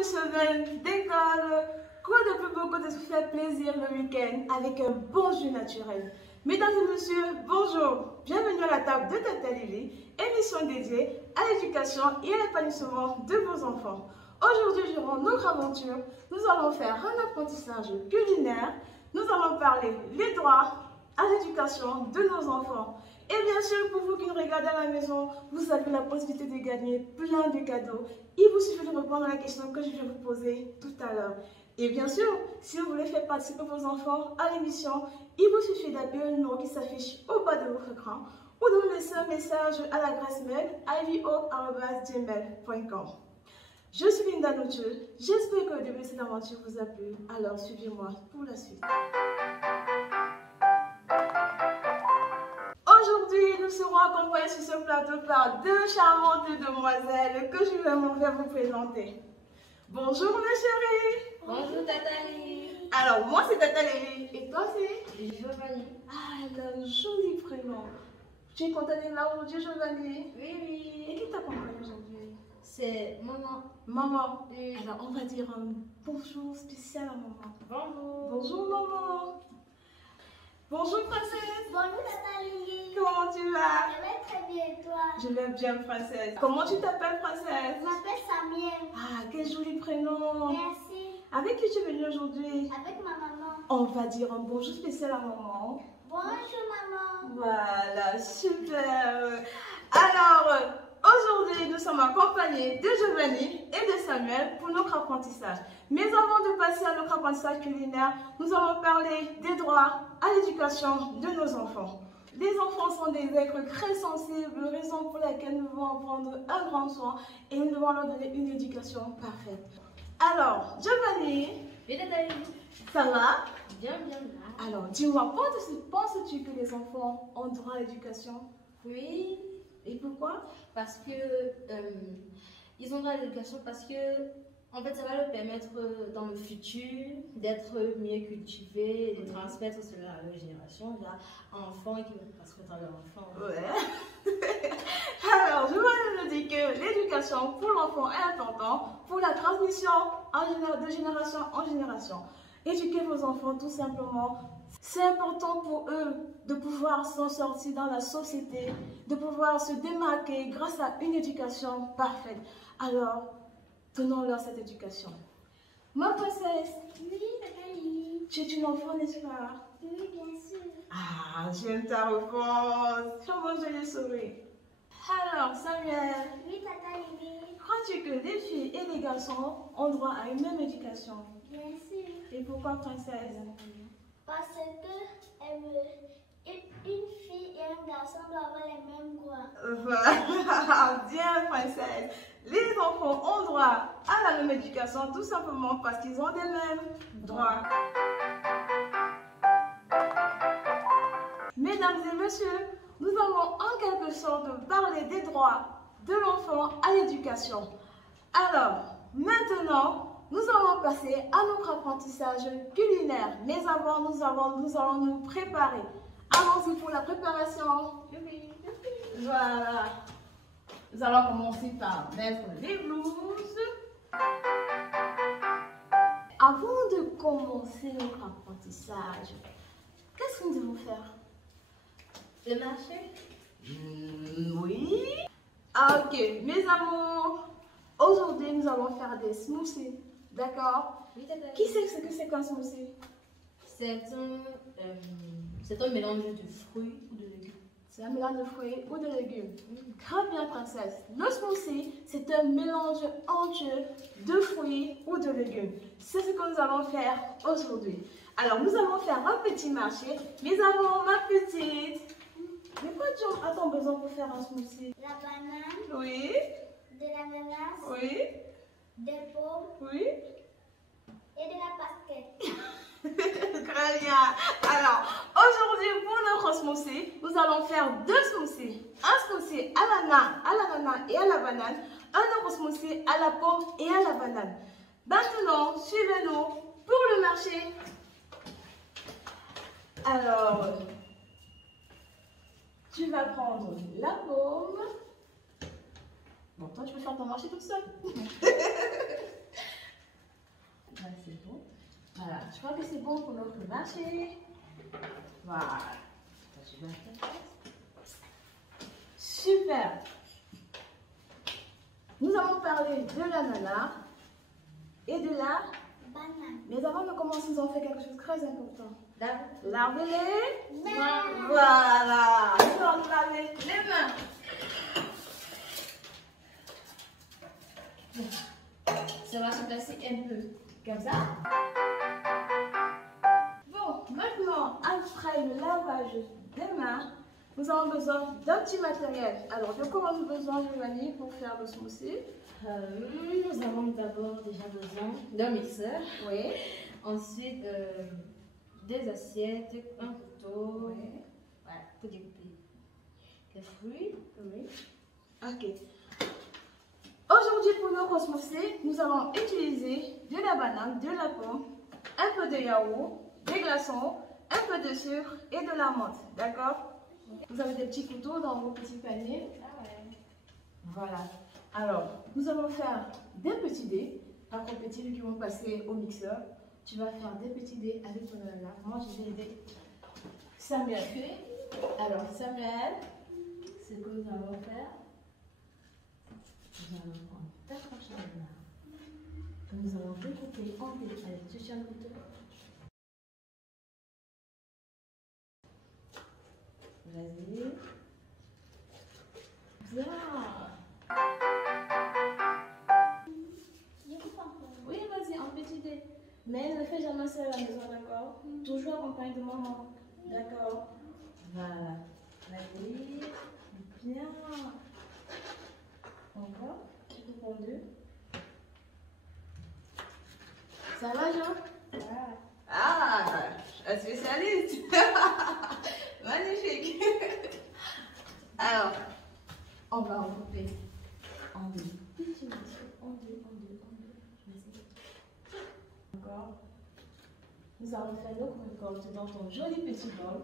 une semaine d'école, quoi de plus beau que de se faire plaisir le week-end avec un bon jus naturel. Mesdames et messieurs, bonjour, bienvenue à la table de Tata Lily, émission dédiée à l'éducation et à l'épanouissement de vos enfants. Aujourd'hui, durant notre aventure, nous allons faire un apprentissage culinaire, nous allons parler les droits à l'éducation de nos enfants. Et bien sûr, pour vous qui nous regardez à la maison, vous avez la possibilité de gagner plein de cadeaux. Il vous suffit de répondre à la question que je vais vous poser tout à l'heure. Et bien sûr, si vous voulez faire participer vos enfants à l'émission, il vous suffit d'appeler le numéro qui s'affiche au bas de votre écran ou de nous laisser un message à l'adresse mail ivo@gmail.com. Je suis Linda Nouteux. J'espère que le début de cette aventure vous a plu. Alors suivez-moi pour la suite. Aujourd'hui, nous serons accompagnés sur ce plateau par deux charmantes demoiselles que je vais vous présenter. Bonjour mes chéris. Bonjour Tata Lily. Alors moi c'est Tata Lily et toi c'est Giovanni. Ah, elle a un joli prénom. Tu es contente d'être là aujourd'hui, Giovanni? Oui. Et qui t'accompagne aujourd'hui? C'est maman. Maman. Oui. Alors on va dire un bonjour spécial à maman. Bonjour. Bonjour maman. Bonjour princesse. Bonjour Tata Lily. Comment tu vas? Je vais très bien et toi? Je vais bien princesse. Comment tu t'appelles Je princesse? m'appelle Samuel. Ah, quel joli prénom. Merci. Avec qui tu es venue aujourd'hui? Avec ma maman. On va dire un bonjour spécial à maman. Bonjour maman. Voilà, super. Alors, aujourd'hui, nous sommes accompagnés de Giovanni et de Samuel pour notre apprentissage. Mais avant de passer à notre apprentissage culinaire, nous allons parler des droits à l'éducation de nos enfants. Les enfants sont des êtres très sensibles, raison pour laquelle nous devons en prendre un grand soin et nous devons leur donner une éducation parfaite. Alors, Giovanni, Oui Tata Lily. ça va? Bien. Alors, dis-moi, penses-tu que les enfants ont droit à l'éducation? Oui. Et pourquoi? Parce que ils ont droit à l'éducation parce que en fait ça va leur permettre dans le futur d'être mieux cultivés et de transmettre cela à leur génération, là, enfants et qui vont transmettre à leurs enfants. Ouais. Alors, je voudrais nous dire que l'éducation pour l'enfant est importante pour la transmission de génération en génération. Éduquer vos enfants, tout simplement, c'est important pour eux de pouvoir s'en sortir dans la société, de pouvoir se démarquer grâce à une éducation parfaite. Alors, donnons-leur cette éducation. Ma princesse, Oui Tata Lily. tu es une enfant, n'est-ce pas? Oui bien sûr. Ah, j'aime ta réponse. Comment je l'ai sauvé. Alors, Samuel, Oui Tata Lily. crois-tu que les filles et les garçons ont droit à une même éducation? Bien sûr. Et pourquoi, princesse? Parce que une fille et un garçon doivent avoir les mêmes droits. Voilà, bien, princesse. Les enfants ont droit à la même éducation tout simplement parce qu'ils ont des mêmes droits. Mesdames et messieurs, nous allons en quelque sorte parler des droits de l'enfant à l'éducation. Alors, maintenant, nous allons passer à notre apprentissage culinaire. Mais avant, nous allons nous préparer. Allons-y pour la préparation. Voilà. Nous allons commencer par mettre les blouses. Avant de commencer notre apprentissage, qu'est-ce que nous devons faire? Le marché? Oui. Ok, mes amours. Aujourd'hui, nous allons faire des smoothies. D'accord? Oui Tata Lily. Qui sait ce que c'est qu'un smoothie? C'est un mélange de fruits ou de légumes. C'est un mélange de fruits ou de légumes. Très bien, princesse. Le smoothie, c'est un mélange entier de fruits ou de légumes. C'est ce que nous allons faire aujourd'hui. Alors, nous allons faire un petit marché. Mais avant, ma petite, de quoi tu as besoin pour faire un smoothie? La banane, Oui, de l'ananas, oui, des pommes oui. et de la pastèque. Très bien. Alors, aujourd'hui, pour notre smoothie, nous allons faire deux smoothies. Un smoothie à l'ananas et à la banane. Un autre smoothie à la pomme et à la banane. Maintenant, suivez-nous pour le marché. Alors, tu vas prendre la pomme. Bon, toi, tu peux faire ton marché toute seule. je crois que c'est bon pour notre marché. Voilà. Je vais faire. Super. Nous allons parler de l'ananas et de la Banane. Mais avant de commencer, nous allons faire quelque chose de très important. Laver Laver les mains. Voilà. Nous allons laver les mains. Ça va se placer un peu comme ça. Bon, maintenant, après le lavage des mains, nous avons besoin d'un petit matériel. Alors, de quoi avons-nous besoin, Giovanni, pour faire le smoothie? Nous avons d'abord déjà besoin d'un mixeur. Oui. Ensuite, des assiettes, un couteau. Oui. Voilà, pour découper les fruits. Oui. Ok. Aujourd'hui, pour notre smoothie, nous allons utiliser de la banane, de la pomme, un peu de yaourt, des glaçons, un peu de sucre et de la menthe. D'accord? Vous avez des petits couteaux dans vos petits paniers. Ah ouais. Voilà. Alors, nous allons faire des petits dés. Après petits dés qui vont passer au mixeur. Tu vas faire des petits dés avec ton ananas. Moi, je vais aider Samuel. Alors, Samuel, Ce que nous allons faire, nous allons prendre ta tranche d'ananas que nous allons découper en dés. Allez, tu tiens le couteau. Vas-y. Bien. oui, vas-y, un petit dé. Mais ne fais jamais ça à la maison, d'accord? Toujours accompagné de maman. D'accord? Voilà. Vas-y. Bien. Encore. Tu coupes en deux. Ça va, Jean? Voilà. Ah, un spécialiste. Magnifique. Alors, on va en couper en deux. Petit morceau. En deux, en deux, en deux. Vas-y. Encore. Nous allons faire nos concorde dans ton joli petit bol.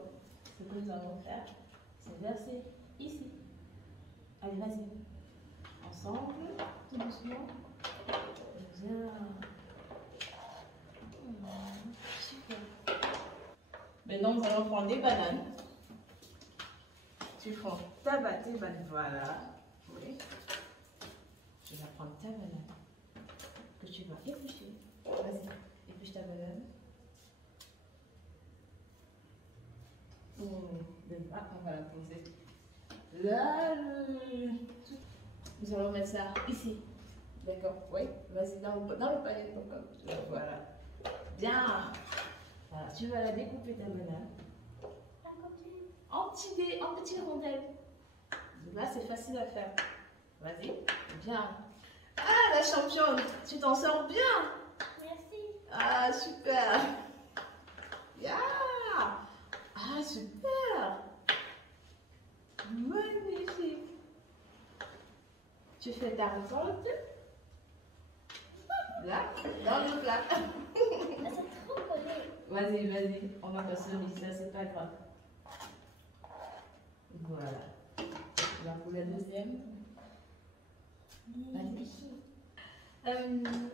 Ce que nous allons faire, c'est verser ici. Allez, vas-y. Ensemble, tout doucement. Bien. Super. Maintenant, nous allons prendre des bananes. Tu prends tes bananes. Voilà. Oui. Tu vas prendre ta banane que tu vas éplucher. Vas-y, épluche ta banane. Ah, on va la poser. Là, nous allons mettre ça ici. D'accord? Oui. Vas-y, dans le panier de ton coq. Voilà. Bien. Voilà, tu vas la découper ta banane. En petits rondelles. Là, c'est facile à faire. Vas-y. Bien. Ah, la championne, tu t'en sors bien. Merci. Ah, super. Yeah. Ah, super. Magnifique. Tu fais ta récolte. Là, dans le plat. Mais c'est trop collé. Vas-y, vas-y. On va passer au mixeur, c'est pas grave. Voilà. Là pour la deuxième.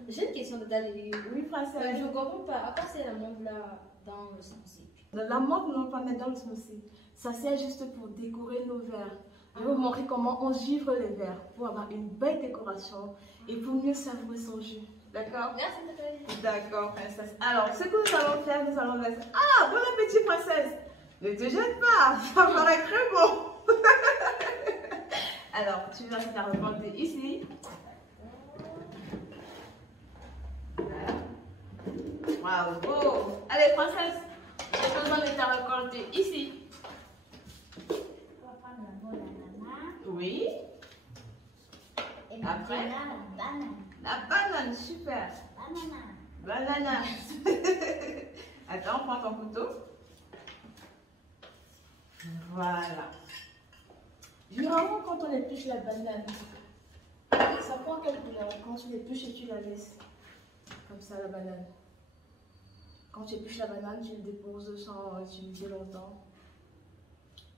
J'ai une question de Dalélie. Oui, princesse. Je ne comprends pas. À part c'est la montre là dans le smoothie. La menthe, on ne va pas mettre dans le smoothie. Ça sert juste pour décorer nos verres. Je vais vous montrer comment on givre les verres pour avoir une belle décoration et pour mieux savourer son jus. D'accord? Merci Nathalie. D'accord, princesse. Alors, ce que nous allons faire, nous allons mettre... Ah, bon appétit, princesse! Ne te jette pas, ça paraît très bon. Alors, tu vas faire remonter ici. Voilà. Bravo! Allez, princesse, j'ai besoin de ta récolter ici. On va prendre la bonne ananas. Oui. Et maintenant Après? la banane. La banane, super. Banana. Banana. Attends, prends ton couteau. Voilà. Généralement, quand on épluche la banane, ça prend quelle couleur? Quand tu l'épluches et tu la laisses comme ça, la banane. Quand tu épluches la banane, tu le déposes sans utiliser longtemps.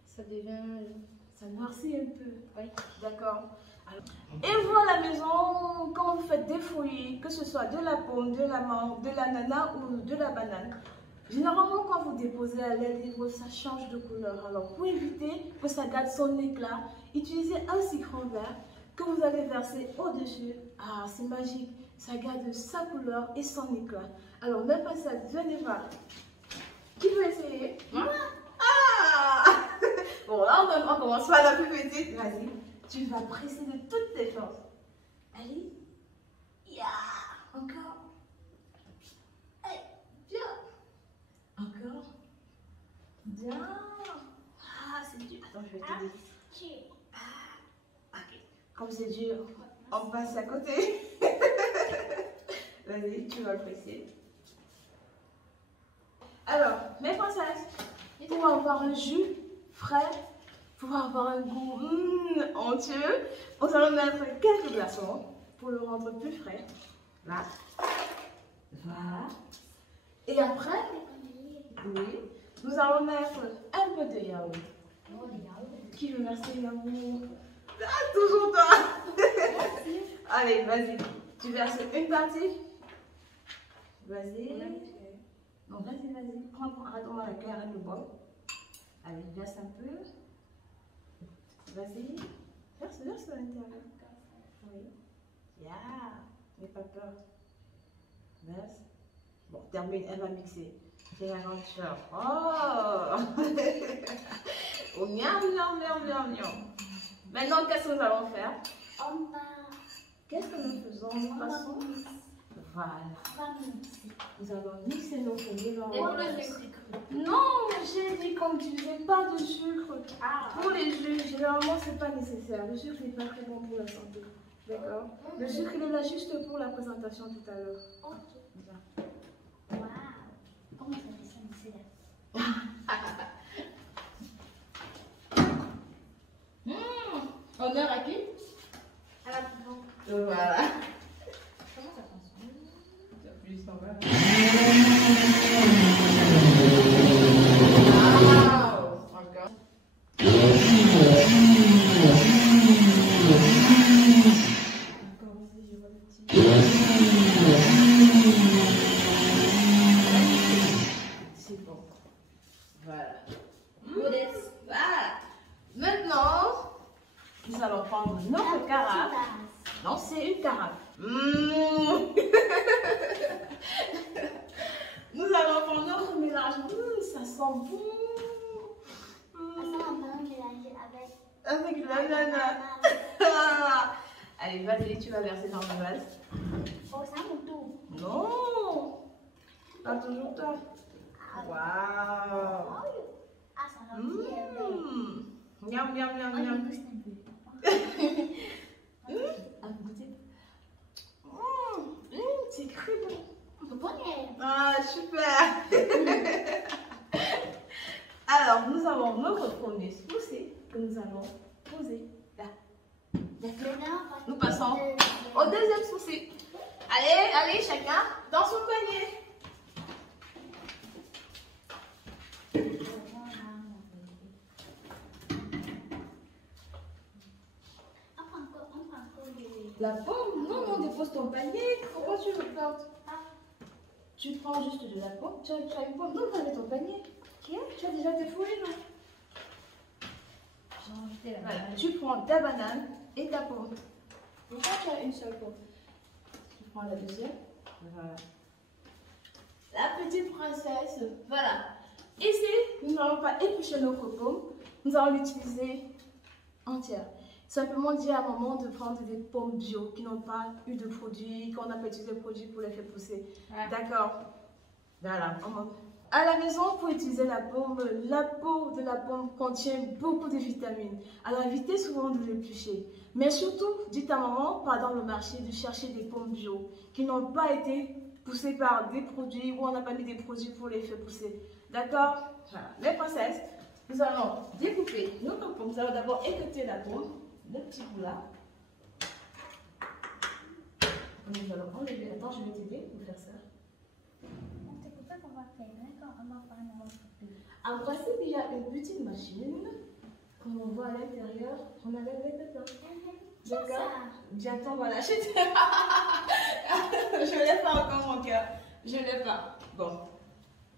Ça devient. Ça noircit un peu. Oui. D'accord. Et vous à la maison, quand vous faites des fruits, que ce soit de la pomme, de la mangue, de l'ananas ou de la banane, généralement quand vous déposez à l'air libre, ça change de couleur. Alors pour éviter que ça garde son éclat, utilisez un citron vert que vous allez verser au-dessus. Ah, c'est magique, ça garde sa couleur et son éclat. Alors mes princesses, venez voir. Qui veut essayer? Moi. Ah. Bon, là on commence par la plus petite. Vas-y. Tu vas presser de toutes tes forces. Allez. Yeah. Encore. Allez, bien. Encore. Bien. Ah, c'est dur. Attends, je vais t'aider. Ah, ok. Comme c'est dur, on passe à côté. Vas-y, tu vas presser. Alors, mes princesses, pour avoir un jus frais, pour avoir un goût onctueux, nous allons mettre quelques glaçons pour le rendre plus frais. Là. Voilà. Et après, oui, nous allons mettre un peu de yaourt. Qui veut verser yaourt? Ah, toujours toi. Allez, vas-y. Tu verses une partie. Vas-y. Non, vas-y. Prends, arrête le bol. Allez, verse un peu. Vas-y. Verse à l'intérieur. Oui. Yeah. N'aie pas peur. Verse. Bon, termine, elle va mixer. C'est l'aventure. Oh. Oh, miam. Maintenant, qu'est-ce que nous allons faire? Qu'est-ce que nous faisons? Nous passons. Voilà. Nous allons mixer nos fruits. Non, j'ai dit qu'on n'utilisait pas de sucre. Pour les jus, généralement, ce n'est pas nécessaire. Le sucre n'est pas très bon pour la santé. D'accord? Le sucre, il est là juste pour la présentation tout à l'heure. Waouh! Comment ça fait ça d'ici là? Honneur à qui? À la plus grande. Voilà. Comment ça fonctionne? Tu appuies sur le encore. C'est bon. Voilà. Voilà. Maintenant, nous allons prendre notre carafe. Non, c'est une carafe. Nous allons prendre notre mélange. Ça sent bon. Avec l'ananas. Allez, vas-y, tu vas verser dans le vase. Oh, ça me tout. Non. Pas toujours toi. Waouh. Ah, ça va bien. Miam. À goûter. C'est cru bon. Ah, super. Alors, nous avons notre premier poussé que nous allons poser là. D'accord. Nous passons au deuxième souci. Allez, chacun dans son panier. La pomme? Non, dépose ton panier. Pourquoi tu le portes? Tu prends juste de la pomme. Tu as une pomme? Non, tu as ton panier. Tu as déjà tes fruits, non? Voilà. Tu prends ta banane et ta pomme. Pourquoi tu as une seule pomme? Tu prends la deuxième. Voilà. La petite princesse. Voilà. Ici, nous n'allons pas éplucher notre pomme. Nous allons l'utiliser entière. Simplement dire à maman de prendre des pommes bio qui n'ont pas eu de produits, qu'on n'a pas utilisé de produits pour les faire pousser. Ouais. D'accord. Voilà. À la maison, pour utiliser la pomme, la peau de la pomme contient beaucoup de vitamines. Alors évitez souvent de l'éplucher. Mais surtout, dites à maman, pendant le marché, de chercher des pommes bio qui n'ont pas été poussées par des produits ou on n'a pas mis des produits pour les faire pousser. D'accord? Voilà. Les princesses, nous allons découper notre pomme. Nous allons d'abord écouter la pomme, le petit bout là. Nous allons enlever. Attends, je vais t'aider pour faire ça. En principe, il y a une petite machine. Comme on voit à l'intérieur, on enlève les pépins. D'accord. Bientôt, on va l'acheter. Je ne l'ai pas encore, mon cœur. Je ne l'ai pas. Bon.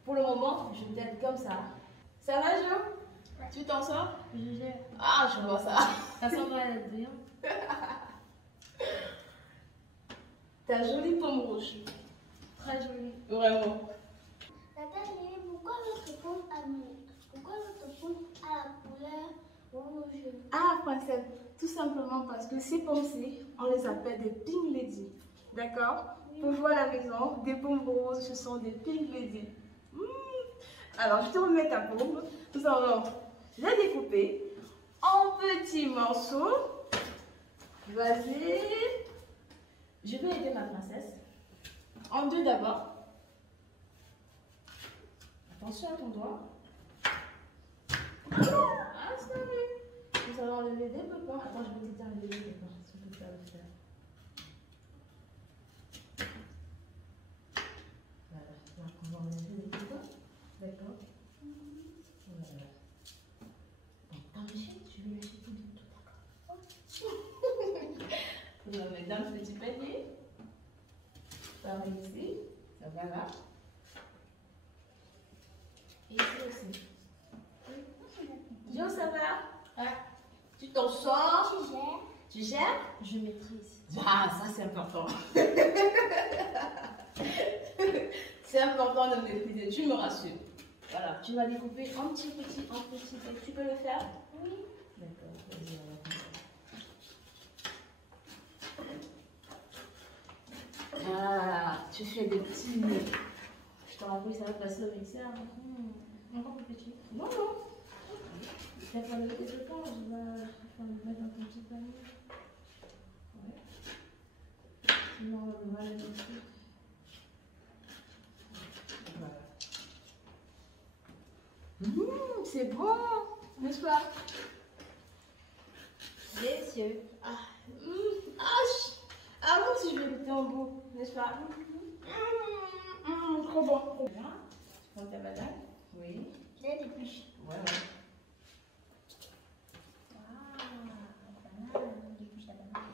Pour le moment, je vais être comme ça. Ça va, Jo? Ouais. Tu t'en sors? Je gère. Ah, je vois ça. Ça sent pas la brillant. Ta jolie pomme rouge. Très joli. Vraiment. Nathalie, pourquoi notre pomme a la couleur rouge? Ah, princesse, tout simplement parce que ces pommes-ci, on les appelle des pink lady. D'accord? Pour vous à la maison, des pommes roses, ce sont des pink lady. Alors, je te remets ta pomme. Nous allons la découper en petits morceaux. Vas-y. Je vais aider ma princesse. En deux d'abord. Attention à ton doigt. Ah, c'est vrai. Nous allons enlever des pépins. Attends, je vais t'aider à enlever des pépins. Si on peut pas le faire. Voilà. Là, on va enlever les pépins. D'accord. Voilà. Donc, ta machine, je vais l'acheter bientôt, d'accord? On va mettre dans le petit panier. Par ici. Ça va là. Et ici aussi. Jo, ça va? Ah, tu t'en sors? Tu gères? Tu gères? Je maîtrise. Ah, ça c'est important. C'est important de maîtriser, tu me rassures. Voilà, tu vas découper en petit. Tu peux le faire? Oui. D'accord, vas-y, on va faire ça. Ah, tu fais des petits nœuds. Je te rappelle, ça va passer au mixeur. Encore plus petit. Non, non. Tu vas faire le découpage, je vais le mettre dans ton petit panier. Ouais. Sinon, on va le mettre dessus. Voilà. C'est bon, n'est-ce pas? Délicieux. Ah, moi aussi je vais goûter en goût, n'est-ce pas? Trop bon. Trop bien. Tu prends ta banane? Oui. J'ai des bûches. Ouais. Banane, des bûches de banane.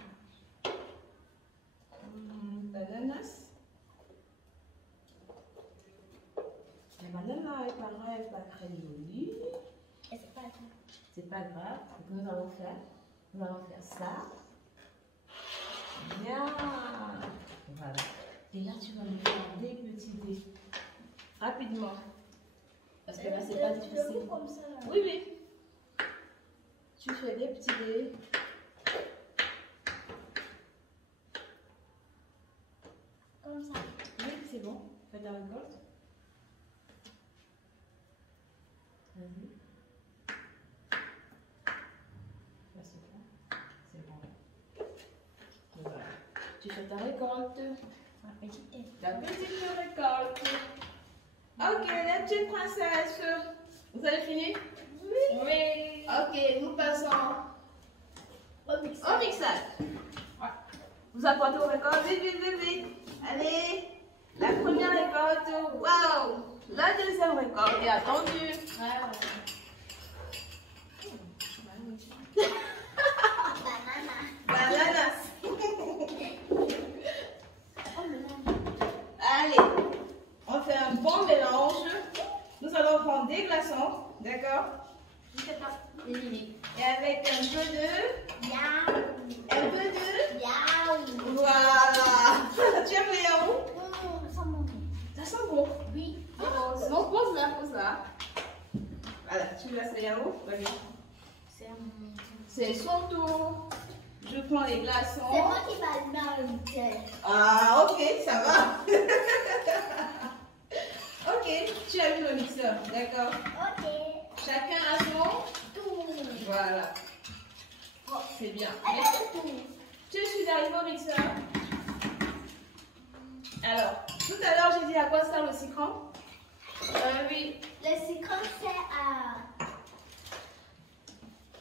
Bananas. La banane là, elle paraît pas très jolie. Et c'est pas grave. C'est pas grave. Ce que nous allons faire, ça. Bien. Voilà. Et là, tu vas me faire des petits dés. Rapidement. Parce que là, c'est pas Tu le difficile. fais comme ça là. Oui, oui. Tu fais des petits dés. Comme ça. Oui, c'est bon. Fais ta récolte. Vas-y. Là, c'est bon. C'est bon. Voilà. Tu fais ta récolte. Ma petite tête. La petite récolte. Ok, la petite princesse. Vous avez fini? Oui. Ok, nous passons Au mixeur. au mixage. Ouais. Vous apportez vos récoltes. Vite. Allez. La première récolte. Waouh. La deuxième récolte est attendue. Banana. Bananas. Oh, banane. Allez, on fait un bon mélange. Nous allons prendre des glaçons, d'accord? Je sais pas. Oui. Et avec un peu de... Yaourt. Un peu de... Yaourt. Voilà. Tu aimes le yaourt? Ça sent bon. Ça sent bon. Oui. Donc pose là. Voilà, tu glaces le yaourt. Vas-y. C'est mon... C'est son tour. Je prends les glaçons. C'est moi qui va le dans le mixeur. Ah, ok, ça va. Ok, tu as mis le mixeur, d'accord? Ok. Chacun a son... Tout. Voilà. Oh, c'est bien. Tout. Je suis arrivée au mixeur. Alors, tout à l'heure, j'ai dit à quoi sert le citron? Oui. Le citron sert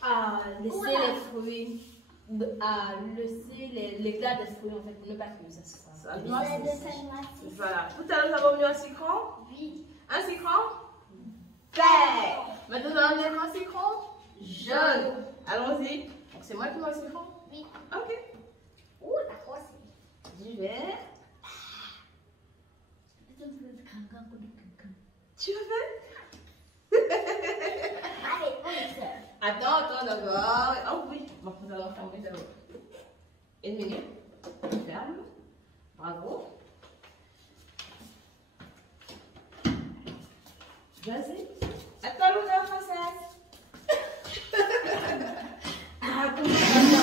À laisser Oula. les fruits. À laisser l'éclat des fruits en fait. Ne pas que ça se fasse. Ça à doit le se de sécher. Saint-Matis. Voilà. Tout à l'heure, nous avons mis un citron. Oui. Un citron vert. Maintenant, nous allons mettre un citron jaune. Allons-y. Donc, c'est moi qui mets le citron. Oui. Ok. Ouh, la grosse. J'y vais. Tu veux faire? Allez, on essaie. Attends d'abord. Oh oui. Bon, nous allons fermer d'abord. 1 minute. Ferme. Bravo. Vas-y. Attends l'honneur, princesse. Ah, comment ça va?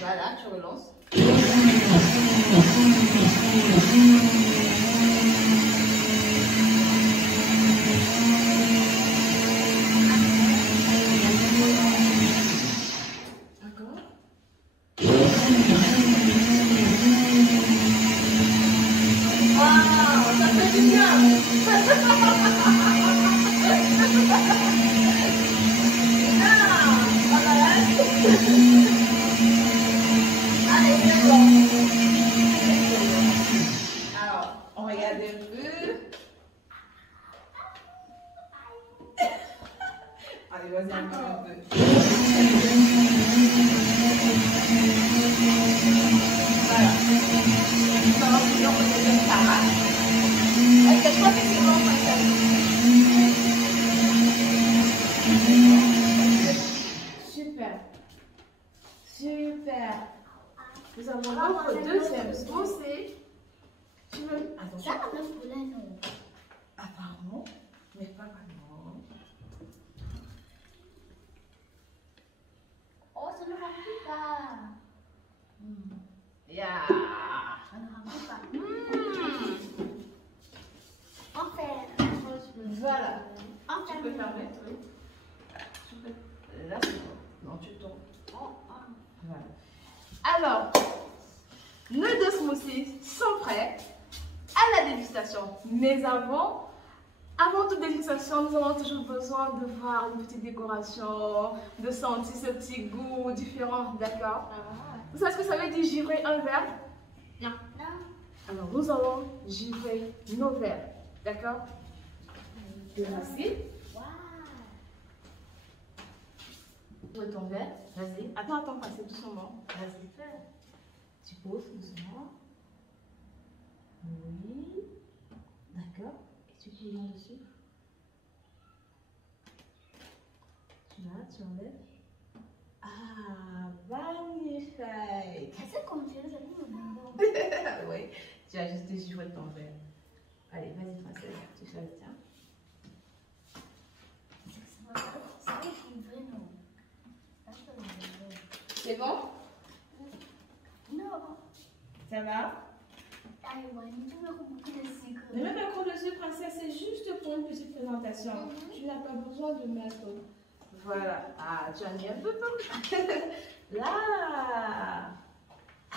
Voilà, tu relances. Encore. Wow, ça fait du bien. Allez, c'est bon. Alors, on regarde un peu. Allez, vas-y, encore un peu. Voilà. Ça va toujours regarder ça. Ok, je crois que c'est bon, princesse. Super. Super. Nous avons notre deuxième smoothie. Tu veux... Attends. Ça, on a pour là, non. Apparemment, mais pas vraiment. Oh, ça ne remplit pas. Yeah. Ça ne remplit pas. Mm. On fait. Voilà. On Tu fait. peux fermer, oui. Tu peux... Là, c'est bon. Non, tu tournes. Oh, Voilà. Alors, nos deux smoothies sont prêts à la dégustation. Mais avant toute dégustation, nous avons toujours besoin de voir une petite décoration, de sentir ce petit goût différent, d'accord? Vous savez ce que ça veut dire givrer un verre? Non. Alors, nous allons givrer nos verres, d'accord? Voici. Waouh. Ouvre ton verre, vas-y. Attends, passez doucement. Vas-y, fais. Tu poses doucement. Oui. D'accord. Et tu coules dessus. Tu enlèves. Ah, magnifique. C'est comme tu as dit, mon Oui, tu as juste déchiffré ton verre. Allez, vas-y, princesse, tu choisis, tiens. Ça va vivre, non. C'est bon? Non. Ça va? Allez, ouais, mais tu veux beaucoup de sucre. Ne mets pas trop dessus, princesse, c'est juste pour une petite présentation. Tu n'as pas besoin de mettre. Voilà. Ah, tu en as un peu partout. Là. Ah,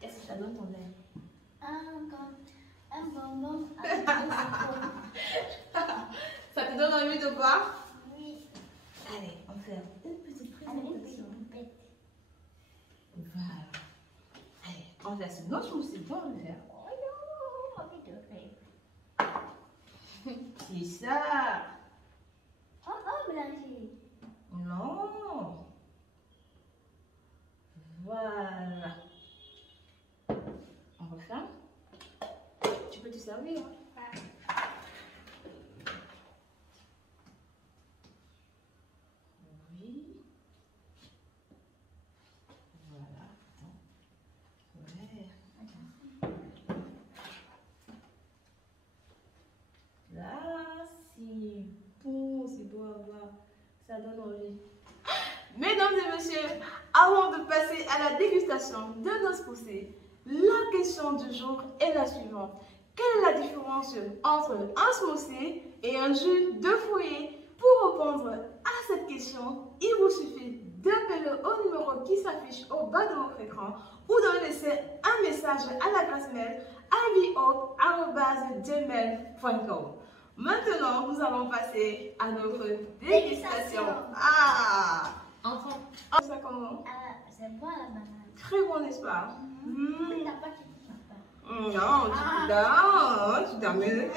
qu'est-ce que ça donne ton verre? Un bonbon avec du sucre. Ça te donne envie de boire? Oui. Allez, on fait une petite Allez, une présentation. petite pipette. Voilà. Allez, on laisse notre smoothie dans le verre. Oh non, envie de rêve. C'est ça. Oh, mélanger. Non. Voilà. On referme. Tu peux te servir. Hein? Oui. Voilà. Attends. Ouais. Là, c'est beau à voir. Ça donne envie. Mesdames et messieurs, avant de passer à la dégustation de nos smoothies, la question du jour est la suivante. Quelle est la différence entre un smoothie et un jus de fruits? Pour répondre à cette question, il vous suffit d'appeler au numéro qui s'affiche au bas de votre écran ou de laisser un message à l'adresse mail ivo@gmail.com. Maintenant, nous allons passer à notre dégustation. Ah! Enfant. Ça comment? C'est bon la banane. Très bon, n'est-ce pas? T'as pas dit papa. Non, tu t'amuses.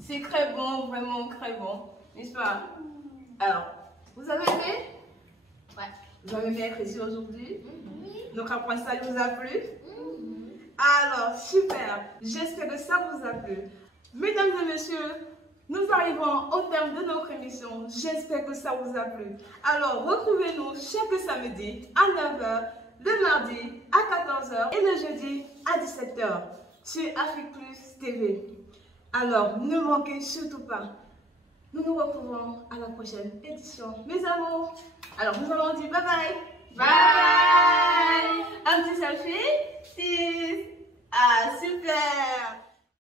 C'est très bon, vraiment très bon, n'est-ce pas? Alors, vous avez aimé? Ouais. Vous avez aimé être ici aujourd'hui? Oui. Notre apprentissage vous a plu? Alors, super. J'espère que ça vous a plu. Mesdames et messieurs, nous arrivons au terme de notre émission. J'espère que ça vous a plu. Alors, retrouvez-nous chaque samedi à 9 h, le mardi à 14 h et le jeudi à 17 h sur Afrique Plus TV. Alors, ne manquez surtout pas. Nous nous retrouvons à la prochaine édition. Mes amours, alors nous allons dire bye bye. Bye. Un petit selfie. Ah, super.